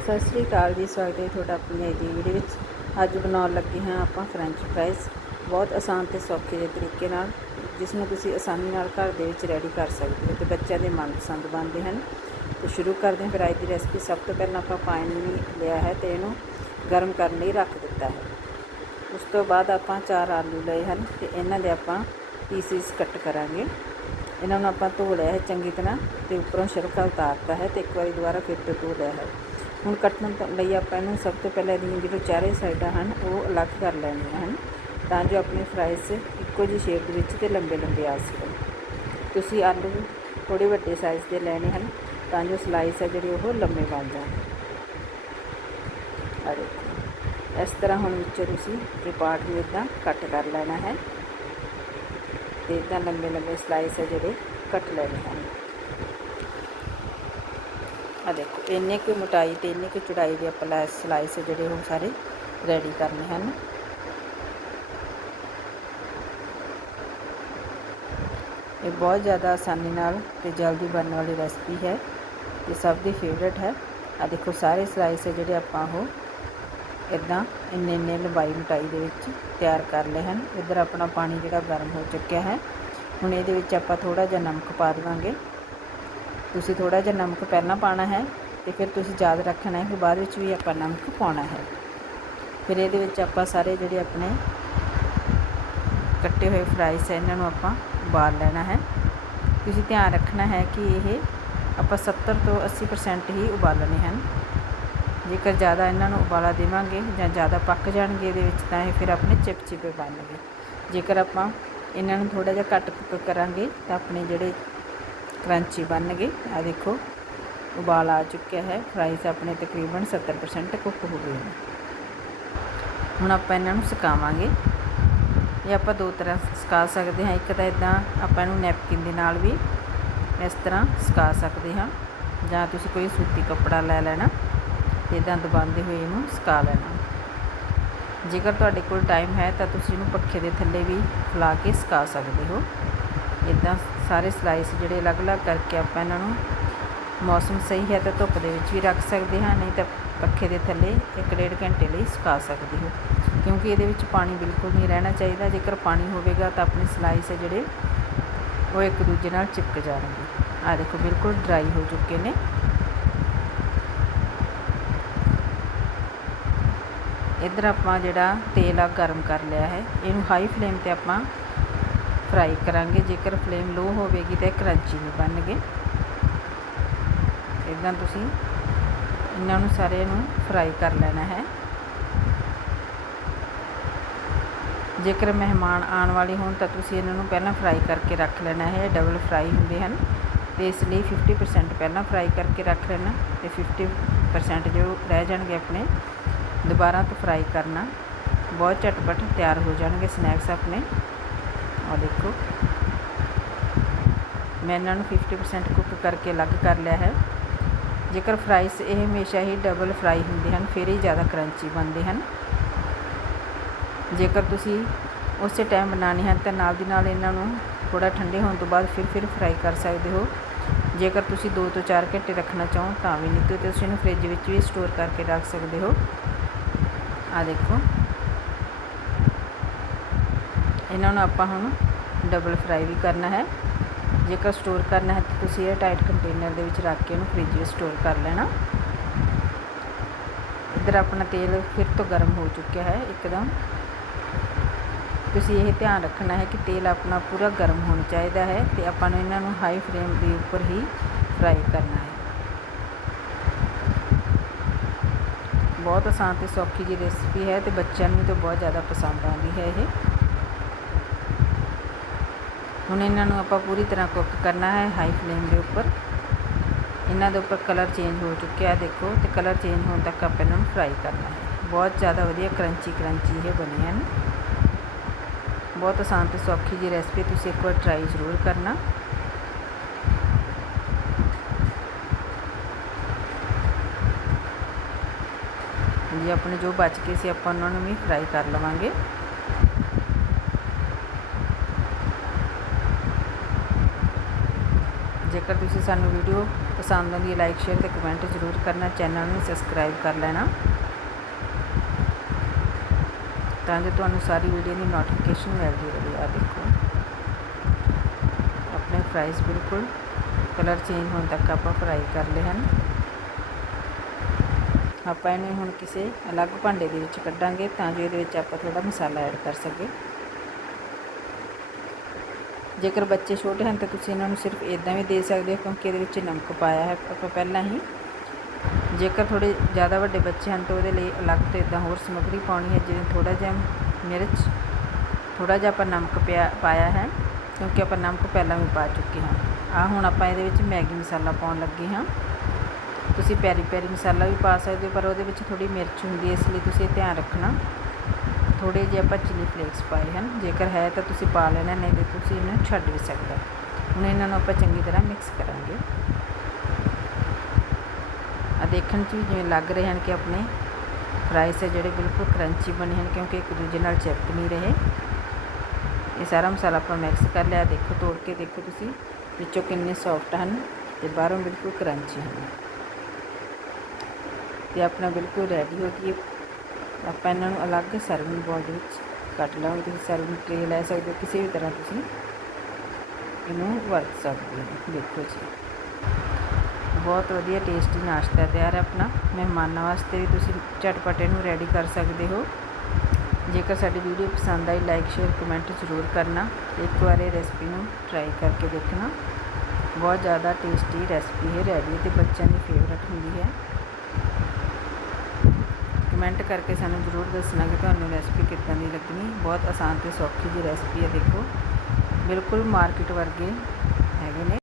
ਸਤਿ ਸ੍ਰੀ ਅਕਾਲ ਜੀ, ਸਵਾਗਤ ਹੈ ਤੁਹਾਡਾ ਆਪਣੀ ਅੱਜ ਦੀ ਵੀਡੀਓ ਵਿੱਚ। ਅੱਜ ਬਣਾਉਣ ਲੱਗੇ ਹਾਂ ਆਪਾਂ ਫ੍ਰੈਂਚ ਫ੍ਰਾਈਜ਼ ਬਹੁਤ ਆਸਾਨ ਤੇ ਸੌਖੇ ਜਿਹੇ ਤਰੀਕੇ ਨਾਲ ਜਿਸ ਨੂੰ ਤੁਸੀਂ ਆਸਾਨੀ ਨਾਲ ਘਰ ਦੇ ਵਿੱਚ ਰੈਡੀ ਕਰ ਸਕਦੇ ਹੋ ਤੇ ਬੱਚਿਆਂ ਦੇ ਮਨਪਸੰਦ ਬਣਦੇ ਹਨ। ਤੇ ਸ਼ੁਰੂ ਕਰਦੇ ਹਾਂ ਫਿਰ ਅੱਜ ਦੀ ਰੈਸਪੀ ਸਭ ਤੋਂ ਪਹਿਲਾਂ ਆਪਾਂ ਪਾਣੀ ਲਿਆ ਹੈ ਤੇ ਇਹਨੂੰ ਗਰਮ ਕਰਨ ਲਈ ਰੱਖ ਦਿੱਤਾ ਹੈ। ਉਸ ਤੋਂ ਬਾਅਦ ਆਪਾਂ ਚਾਰ ਆਲੂ ਲਏ ਹਨ ਤੇ ਇਹਨਾਂ ਦੇ ਆਪਾਂ ਪੀਸਿਸ ਕੱਟ ਕਰਾਂਗੇ। ਇਹਨਾਂ ਨੂੰ ਆਪਾਂ ਧੋ ਲਿਆ ਹੈ ਚੰਗੀ ਤਰ੍ਹਾਂ ਤੇ ਉੱਪਰੋਂ ਛਿਲਕਾ ਉਤਾਰਤਾ ਹੈ ਤੇ ਇੱਕ ਵਾਰੀ ਦੁਬਾਰਾ ਫਿਰ ਤੋਂ ਧੋ ਲਿਆ ਹੈ। ਹੁਣ ਕੱਟਣ ਤੋਂ ਲਈ ਆਪਾਂ ਇਹਨੂੰ ਸਭ ਤੋਂ ਪਹਿਲਾਂ ਇਹਦੀਆਂ ਜਿਹੜੀਆਂ ਚਾਰੇ ਸਾਈਡਾਂ ਹਨ, ਉਹ ਅਲੱਗ ਕਰ ਲੈਣੀਆਂ ਹਨ। ਤਾਂ ਜੋ ਆਪਣੇ ਫਰਾਈਜ਼ ਇੱਕੋ ਜਿਹੀ ਸ਼ੇਪ ਦੇ ਵਿੱਚ ਤੇ ਲੰਬੇ ਲੰਬੇ ਆ ਸਕਣ। ਤੁਸੀਂ ਆਲੂ ਥੋੜੇ ਵੱਡੇ ਸਾਈਜ਼ ਦੇ ਲੈਣੇ ਹਨ, ਤਾਂ ਜੋ ਸਲਾਈਸ ਹੈ ਜਿਹੜੇ ਉਹ ਲੰਮੇ ਬਣ ਜਾਣ। ਆ ਦੇਖੋ, ਇਸ ਤਰ੍ਹਾਂ ਹੁਣ ਵਿੱਚੋਂ ਤੁਸੀਂ ਇਹ ਪਾਰਟ ਨੂੰ ਇਦਾਂ ਕੱਟ ਕਰ ਲੈਣਾ ਹੈ। ਤੇ ਇਦਾਂ ਲੰਬੇ ਲੰਬੇ ਸਲਾਈਸ ਹੈ ਜਿਹੜੇ ਕੱਟ ਲੈਣੇ ਹਨ। ਆ ਦੇਖੋ, ਇੰਨੇ ਕੁ ਮੋਟਾਈ ਤੇ ਇੰਨੇ ਕੁ ਚੌੜਾਈ ਦੇ ਆਪਾਂ ਲੈ ਸਲਾਈਸ ਜਿਹੜੇ ਉਹ ਸਾਰੇ ਰੈਡੀ ਕਰਨੇ ਹਨ। ਇਹ ਬਹੁਤ ਜ਼ਿਆਦਾ ਆਸਾਨੀ ਨਾਲ ਤੇ ਜਲਦੀ ਬਣਨ ਵਾਲੀ ਰੈਸਪੀ ਹੈ। ਇਹ ਸਭ ਦੀ ਫੇਵਰੇਟ ਹੈ। ਆ ਦੇਖੋ, ਸਾਰੇ ਸਲਾਈਸ ਜਿਹੜੇ ਆਪਾਂ ਉਹ ਇਦਾਂ ਇੰਨੇ ਇੰਨੇ ਲੰਬਾਈ ਮੋਟਾਈ ਦੇ ਵਿੱਚ ਤਿਆਰ ਕਰ ਲਏ ਹਨ। ਇੱਧਰ ਆਪਣਾ ਪਾਣੀ ਜਿਹੜਾ ਗਰਮ ਹੋ ਚੁੱਕਿਆ ਹੈ। ਹੁਣ ਇਹਦੇ ਵਿੱਚ ਆਪਾਂ ਥੋੜਾ ਜਿਹਾ ਨਮਕ ਪਾ ਦੇਵਾਂਗੇ। ਤੁਸੀਂ ਥੋੜਾ ਜਿਹਾ ਨਮਕ ਪਹਿਲਾਂ ਪਾਣਾ ਹੈ ਤੇ ਫਿਰ ਤੁਸੀਂ ਯਾਦ ਰੱਖਣਾ ਹੈ ਕਿ ਬਾਅਦ ਵਿੱਚ ਵੀ ਆਪਾਂ ਨਮਕ ਪਾਉਣਾ ਹੈ। ਫਿਰ ਇਹਦੇ ਵਿੱਚ ਆਪਾਂ ਸਾਰੇ ਜਿਹੜੇ ਆਪਣੇ ਕੱਟੇ ਹੋਏ ਫਰਾਈਸ ਹੈ, ਇਹਨਾਂ ਨੂੰ ਆਪਾਂ ਉਬਾਲ ਲੈਣਾ ਹੈ। ਤੁਸੀਂ ਧਿਆਨ ਰੱਖਣਾ ਹੈ ਕਿ ਇਹ ਆਪਾਂ 70 ਤੋਂ 80% ਹੀ ਉਬਾਲਣੇ ਹਨ। ਜੇਕਰ ਜ਼ਿਆਦਾ ਇਹਨਾਂ ਨੂੰ ਉਬਾਲਾ ਦੇਵਾਂਗੇ ਜਾਂ ਜ਼ਿਆਦਾ ਪੱਕ ਜਾਣਗੇ ਇਹਦੇ ਵਿੱਚ ਤਾਂ ਇਹ ਫਿਰ ਆਪਣੇ ਚਿਪਚਿਪੇ ਬਣਨਗੇ। ਜੇਕਰ ਆਪਾਂ ਇਹਨਾਂ ਨੂੰ ਥੋੜਾ ਜਿਹਾ ਘੱਟ ਕੁੱਕ ਕਰਾਂਗੇ ਤਾਂ ਆਪਣੇ ਜਿਹੜੇ ਕਰੰਚੀ ਬਣਨਗੇ ਆ ਦੇਖੋ, ਉਬਾਲ ਆ ਚੁੱਕਿਆ ਹੈ। ਫਰਾਈਜ਼ ਆਪਣੇ ਤਕਰੀਬਨ 70% ਕੁੱਕ ਹੋ ਗਏ ਨੇ। ਹੁਣ ਆਪਾਂ ਇਹਨਾਂ ਨੂੰ ਸੁਕਾਵਾਂਗੇ। ਇਹ ਆਪਾਂ ਦੋ ਤਰ੍ਹਾਂ ਸੁਕਾ ਸਕਦੇ ਹਾਂ। ਇੱਕ ਤਾਂ ਇਦਾਂ ਆਪਾਂ ਇਹਨੂੰ ਨੈਪਕਿਨ ਦੇ ਨਾਲ ਵੀ ਇਸ ਤਰ੍ਹਾਂ ਸੁਕਾ ਸਕਦੇ ਹਾਂ। ਜਾਂ ਤੁਸੀਂ ਕੋਈ ਸੂਤੀ ਕੱਪੜਾ ਲੈ ਲੈਣਾ ਇਦਾਂ ਦਬਾਉਂਦੇ ਹੋਏ ਇਹਨੂੰ ਸੁਕਾ ਲੈਣਾ। ਜੇਕਰ ਤੁਹਾਡੇ ਕੋਲ ਟਾਈਮ ਹੈ ਤਾਂ ਤੁਸੀਂ ਇਹਨੂੰ ਪੱਖੇ ਦੇ ਥੱਲੇ ਵੀ ਫਲਾ ਕੇ ਸੁਕਾ ਸਕਦੇ ਹੋ। ਇਦਾਂ ਸਾਰੇ ਸਲਾਈਸ ਜਿਹੜੇ ਅਲੱਗ-ਅਲੱਗ ਕਰਕੇ ਆਪਾਂ ਇਹਨਾਂ ਨੂੰ ਮੌਸਮ ਸਹੀ ਹੈ ਤਾਂ ਧੁੱਪ ਦੇ ਵਿੱਚ ਵੀ ਰੱਖ ਸਕਦੇ ਹਾਂ, ਨਹੀਂ ਤਾਂ ਪੱਖੇ ਦੇ ਥੱਲੇ 1.5 ਘੰਟੇ ਲਈ ਸੁਕਾ ਸਕਦੇ ਹੋ। ਕਿਉਂਕਿ ਇਹਦੇ ਵਿੱਚ ਪਾਣੀ ਬਿਲਕੁਲ ਨਹੀਂ ਰਹਿਣਾ ਚਾਹੀਦਾ, ਜੇਕਰ ਪਾਣੀ ਹੋਵੇਗਾ ਤਾਂ ਆਪਣੇ ਸਲਾਈਸ ਹੈ ਜਿਹੜੇ ਉਹ ਇੱਕ ਦੂਜੇ ਨਾਲ ਚਿਪਕ ਜਾਣਗੇ। ਆ ਦੇਖੋ, ਬਿਲਕੁਲ ਡਰਾਈ ਹੋ ਚੁੱਕੇ ਨੇ। ਇਧਰ ਆਪਾਂ ਜਿਹੜਾ ਤੇਲ ਆ ਗਰਮ ਕਰ ਲਿਆ ਹੈ, ਇਹਨੂੰ ਹਾਈ ਫਲੇਮ ਤੇ ਆਪਾਂ ਫਰਾਈ ਕਰਾਂਗੇ। ਜੇਕਰ ਫਲੇਮ ਲੋ ਹੋਵੇਗੀ ਤਾਂ ਕਰੰਚੀ ਨਹੀਂ ਬਣਨਗੇ। ਇਦਾਂ ਤੁਸੀਂ ਇਹਨਾਂ ਨੂੰ ਸਾਰੇ ਨੂੰ ਫਰਾਈ ਕਰ ਲੈਣਾ ਹੈ। ਜੇਕਰ ਮਹਿਮਾਨ ਆਉਣ ਵਾਲੇ ਹੋਣ ਤਾਂ ਤੁਸੀਂ ਇਹਨਾਂ ਨੂੰ ਪਹਿਲਾਂ ਫਰਾਈ ਕਰਕੇ ਰੱਖ ਲੈਣਾ ਹੈ। ਡਬਲ ਫਰਾਈ ਹੁੰਦੇ ਹਨ। ਤੇ ਇਸ ਲਈ 50% ਪਹਿਲਾਂ ਫਰਾਈ ਕਰਕੇ ਰੱਖ ਲੈਣਾ ਤੇ 50% ਜੋ ਰਹਿ ਜਾਣਗੇ ਆਪਣੇ, ਦੁਬਾਰਾ ਤੋਂ ਫਰਾਈ ਕਰਨਾ। ਬਹੁਤ ਝਟਪਟ ਤਿਆਰ ਹੋ ਜਾਣਗੇ ਸਨੈਕਸ ਆਪਣੇ। ਆ ਦੇਖੋ। ਮੈਂ ਇਹਨਾਂ ਨੂੰ 50% ਕੁੱਕ ਕਰਕੇ ਅਲੱਗ ਕਰ ਲਿਆ ਹੈ। ਜੇਕਰ ਫਰਾਈਸ ਇਹ ਹਮੇਸ਼ਾ ਹੀ ਡਬਲ ਫਰਾਈ ਹੁੰਦੇ ਹਨ, ਫਿਰ ਹੀ ਜ਼ਿਆਦਾ ਕਰੰਚੀ ਬਣਦੇ ਹਨ। ਜੇਕਰ ਤੁਸੀਂ ਉਸੇ ਟਾਈਮ ਬਣਾਉਣੇ ਹਨ, ਤਾਂ ਨਾਲ ਦੀ ਨਾਲ ਇਹਨਾਂ ਨੂੰ ਥੋੜਾ ਠੰਡੇ ਹੋਣ ਤੋਂ ਬਾਅਦ ਫਿਰ ਫਿਰ ਫਰਾਈ ਕਰ ਸਕਦੇ ਹੋ। ਜੇਕਰ ਤੁਸੀਂ 2 ਤੋਂ 4 ਘੰਟੇ ਰੱਖਣਾ ਚਾਹੋ, ਤਾਂ ਵੀ ਨਹੀਂ ਤੇ ਤੁਸੀਂ ਇਹਨੂੰ ਫ੍ਰਿਜ ਵਿੱਚ ਵੀ ਸਟੋਰ ਕਰਕੇ ਰੱਖ ਸਕਦੇ ਹੋ। ਆ ਦੇਖੋ। ਇਹਨਾਂ ਨੂੰ ਆਪਾਂ ਹੁਣ ਡਬਲ ਫਰਾਈ ਵੀ ਕਰਨਾ ਹੈ। ਜੇਕਰ ਸਟੋਰ ਕਰਨਾ ਹੈ ਤਾਂ ਤੁਸੀਂ ਇਹ ਟਾਈਟ ਕੰਟੇਨਰ ਦੇ ਵਿੱਚ ਰੱਖ ਕੇ ਉਹਨੂੰ ਫ੍ਰਿਜ ਵਿੱਚ ਸਟੋਰ ਕਰ ਲੈਣਾ। ਇਧਰ ਆਪਣਾ ਤੇਲ ਫਿਰ ਤੋਂ ਗਰਮ ਹੋ ਚੁੱਕਿਆ ਹੈ ਇੱਕਦਮ। ਤੁਸੀਂ ਇਹ ਧਿਆਨ ਰੱਖਣਾ ਹੈ ਕਿ ਤੇਲ ਆਪਣਾ ਪੂਰਾ ਗਰਮ ਹੋਣਾ ਚਾਹੀਦਾ ਹੈ ਤੇ ਆਪਾਂ ਨੂੰ ਇਹਨਾਂ ਨੂੰ ਹਾਈ ਫਲੇਮ ਦੇ ਉੱਪਰ ਹੀ ਫਰਾਈ ਕਰਨਾ ਹੈ। ਬਹੁਤ ਆਸਾਨ ਤੇ ਸੌਖੀ ਜੀ ਰੈਸਪੀ ਹੈ ਤੇ ਬੱਚਿਆਂ ਨੂੰ ਤਾਂ ਬਹੁਤ ਜ਼ਿਆਦਾ ਪਸੰਦ ਆਉਂਦੀ ਹੈ ਇਹ। ਹੁਣ ਇਹਨਾਂ ਨੂੰ ਆਪਾਂ ਪੂਰੀ ਤਰ੍ਹਾਂ ਕੁੱਕ ਕਰਨਾ ਹੈ ਹਾਈ ਫਲੇਮ ਦੇ ਉੱਪਰ। ਇਹਨਾਂ ਦੇ ਉੱਪਰ ਕਲਰ ਚੇਂਜ ਹੋ ਚੁੱਕਿਆ ਦੇਖੋ, ਤੇ ਕਲਰ ਚੇਂਜ ਹੋਣ ਤੱਕ ਆਪਾਂ ਇਹਨਾਂ ਨੂੰ ਫਰਾਈ ਕਰਨਾ ਹੈ। ਬਹੁਤ ਜ਼ਿਆਦਾ ਵਧੀਆ ਕਰੰਚੀ ਕਰੰਚੀ ਇਹ ਬਣੇ ਹਨ। ਬਹੁਤ ਆਸਾਨ ਤੇ ਸੌਖੀ ਜੀ ਰੈਸਪੀ ਤੁਸੀਂ ਇੱਕ ਵਾਰ ਟਰਾਈ ਜ਼ਰੂਰ ਕਰਨਾ। ਜੀ ਆਪਣੇ ਜੋ ਬਚ ਗਏ ਸੀ ਆਪਾਂ ਉਹਨਾਂ ਨੂੰ ਵੀ ਫਰਾਈ ਕਰ ਲਵਾਂਗੇ। ਜੇਕਰ ਤੁਸੀਂ ਸਾਨੂੰ ਵੀਡੀਓ ਪਸੰਦ ਆਉਂਦੀ ਹੈ ਲਾਈਕ ਸ਼ੇਅਰ ਤੇ ਕਮੈਂਟ ਜ਼ਰੂਰ ਕਰਨਾ ਚੈਨਲ ਨੂੰ ਸਬਸਕ੍ਰਾਈਬ ਕਰ ਲੈਣਾ। ਤਾਂ ਜੋ ਤੁਹਾਨੂੰ ਸਾਰੀ ਵੀਡੀਓ ਦੀ ਨੋਟੀਫਿਕੇਸ਼ਨ ਮਿਲਦੀ ਰਹੇ। ਆ ਦੇਖੋ। ਆਪਣੇ ਫਰਾਈਜ਼ ਬਿਲਕੁਲ ਕਲਰ ਚੇਂਜ ਹੋਣ ਤੱਕ ਆਪਾਂ ਫਰਾਈ ਕਰ ਲਏ ਹਨ। ਆਪਾਂ ਇਹਨੂੰ ਹੁਣ ਕਿਸੇ ਅਲੱਗ ਭਾਂਡੇ ਦੇ ਵਿੱਚ ਕੱਢਾਂਗੇ ਤਾਂ ਜੋ ਇਹਦੇ ਵਿੱਚ ਆਪਾਂ ਥੋੜਾ ਮਸਾਲਾ ਐਡ ਕਰ ਸਕੀਏ। ਜੇਕਰ ਬੱਚੇ ਛੋਟੇ ਹਨ ਤਾਂ ਤੁਸੀਂ ਇਹਨਾਂ ਨੂੰ ਸਿਰਫ ਇਦਾਂ ਵੀ ਦੇ ਸਕਦੇ ਹੋ ਕਿਉਂਕਿ ਇਹਦੇ ਵਿੱਚ ਨਮਕ ਪਾਇਆ ਹੈ ਆਪਾਂ ਪਹਿਲਾਂ ਹੀ। ਜੇਕਰ ਥੋੜੇ ਜ਼ਿਆਦਾ ਵੱਡੇ ਬੱਚੇ ਹਨ ਤਾਂ ਉਹਦੇ ਲਈ ਅਲੱਗ ਤੋਂ ਇਦਾਂ ਹੋਰ ਸਮੱਗਰੀ ਪਾਉਣੀ ਹੈ, ਜਿਵੇਂ ਥੋੜਾ ਜਿਹਾ ਮਿਰਚ ਥੋੜਾ ਜਿਹਾ ਆਪਾਂ ਨਮਕ ਪਿਆ, ਪਾਇਆ ਹੈ, ਕਿਉਂਕਿ ਆਪਾਂ ਨਮਕ ਪਹਿਲਾਂ ਵੀ ਪਾ ਚੁੱਕੇ ਹਾਂ। ਆ ਹੁਣ ਆਪਾਂ ਇਹਦੇ ਵਿੱਚ ਮੈਗੀ ਮਸਾਲਾ ਪਾਉਣ ਲੱਗੇ ਹਾਂ। ਤੁਸੀਂ ਪੈਰੀ ਪੈਰੀ ਮਸਾਲਾ ਵੀ ਪਾ ਸਕਦੇ ਹੋ, ਪਰ ਉਹਦੇ ਵਿੱਚ ਥੋੜੀ ਮਿਰਚ ਹੁੰਦੀ ਹੈ, ਇਸ ਲਈ ਤੁਸੀਂ ਇਹ ਧਿਆਨ ਰੱਖਣਾ। ਥੋੜੇ ਜਿਹੇ ਆਪਾਂ ਚਿਲੀ ਫਲੇਕਸ ਪਾਏ ਹਨ ਜੇਕਰ ਹੈ ਤਾਂ ਤੁਸੀਂ ਪਾ ਲੈਣਾ ਨਹੀਂ ਤਾਂ ਤੁਸੀਂ ਇਹਨੂੰ ਛੱਡ ਵੀ ਸਕਦੇ ਹੋ ਹੁਣ ਇਹਨਾਂ ਨੂੰ ਆਪਾਂ ਚੰਗੀ ਤਰ੍ਹਾਂ ਮਿਕਸ ਕਰਾਂਗੇ ਆ ਦੇਖਣ 'ਚ ਵੀ ਜਿਵੇਂ ਲੱਗ ਰਹੇ ਹਨ ਕਿ ਆਪਣੇ ਫਰਾਈਸ ਹੈ ਜਿਹੜੇ ਬਿਲਕੁਲ ਕਰੰਚੀ ਬਣੇ ਹਨ ਕਿਉਂਕਿ ਇੱਕ ਦੂਜੇ ਨਾਲ ਚਿਪਕ ਨਹੀਂ ਰਹੇ ਇਹ ਸਾਰਾ ਮਸਾਲਾ ਆਪਾਂ ਮਿਕਸ ਕਰ ਲਿਆ ਦੇਖੋ ਤੋੜ ਕੇ ਦੇਖੋ ਤੁਸੀਂ ਵਿੱਚੋਂ ਕਿੰਨੇ ਸੌਫਟ ਹਨ ਤੇ ਬਾਹਰੋਂ ਬਿਲਕੁਲ ਕਰੰਚੀ ਹਨ ਤੇ ਆਪਣਾ ਬਿਲਕੁਲ ਰੈਡੀ ਹੋ ਗਈ ਆਪਾਂ ਇਹਨਾਂ ਨੂੰ ਅਲੱਗ ਸਰਵਿੰਗ ਬਾਉਲ ਦੇ ਵਿੱਚ ਕੱਟ ਲਵਾਂਗੇ ਤੁਸੀਂ ਸਰਵਿੰਗ ਟ੍ਰੇ ਲੈ ਸਕਦੇ ਹੋ, ਕਿਸੇ ਵੀ ਤਰ੍ਹਾਂ ਤੁਸੀਂ ਇਹਨੂੰ ਵਰਤ ਸਕਦੇ ਹੋ। ਦੇਖੋ ਜੀ। ਬਹੁਤ ਵਧੀਆ ਟੇਸਟੀ ਨਾਸ਼ਤਾ ਤਿਆਰ ਹੈ ਆਪਣਾ। ਮਹਿਮਾਨਾਂ ਵਾਸਤੇ ਵੀ ਤੁਸੀਂ ਝਟਪਟ ਇਹਨੂੰ ਰੈਡੀ ਕਰ ਸਕਦੇ ਹੋ। ਜੇਕਰ ਸਾਡੀ ਵੀਡੀਓ ਪਸੰਦ ਆਈ ਲਾਈਕ ਸ਼ੇਅਰ ਕਮੈਂਟ ਜ਼ਰੂਰ ਕਰਨਾ। ਇੱਕ ਵਾਰ ਇਹ ਰੈਸਪੀ ਨੂੰ ਟਰਾਈ ਕਰਕੇ ਦੇਖਣਾ। ਬਹੁਤ ਜ਼ਿਆਦਾ ਟੇਸਟੀ ਰੈਸਪੀ ਹੈ ਰੈਡੀ ਤੇ ਬੱਚਿਆਂ ਦੀ ਫੇਵਰਟ ਹੁੰਦੀ ਹੈ। ਕਮੈਂਟ ਕਰਕੇ ਸਾਨੂੰ ਜ਼ਰੂਰ ਦੱਸਣਾ ਕਿ ਤੁਹਾਨੂੰ ਰੈਸਪੀ ਕਿੱਦਾਂ ਦੀ ਲੱਗਣੀ। ਬਹੁਤ ਆਸਾਨ ਤੇ ਸੌਖੀ ਜੀ ਰੈਸਪੀ ਹੈ ਦੇਖੋ। ਬਿਲਕੁਲ ਮਾਰਕੀਟ ਵਰਗੇ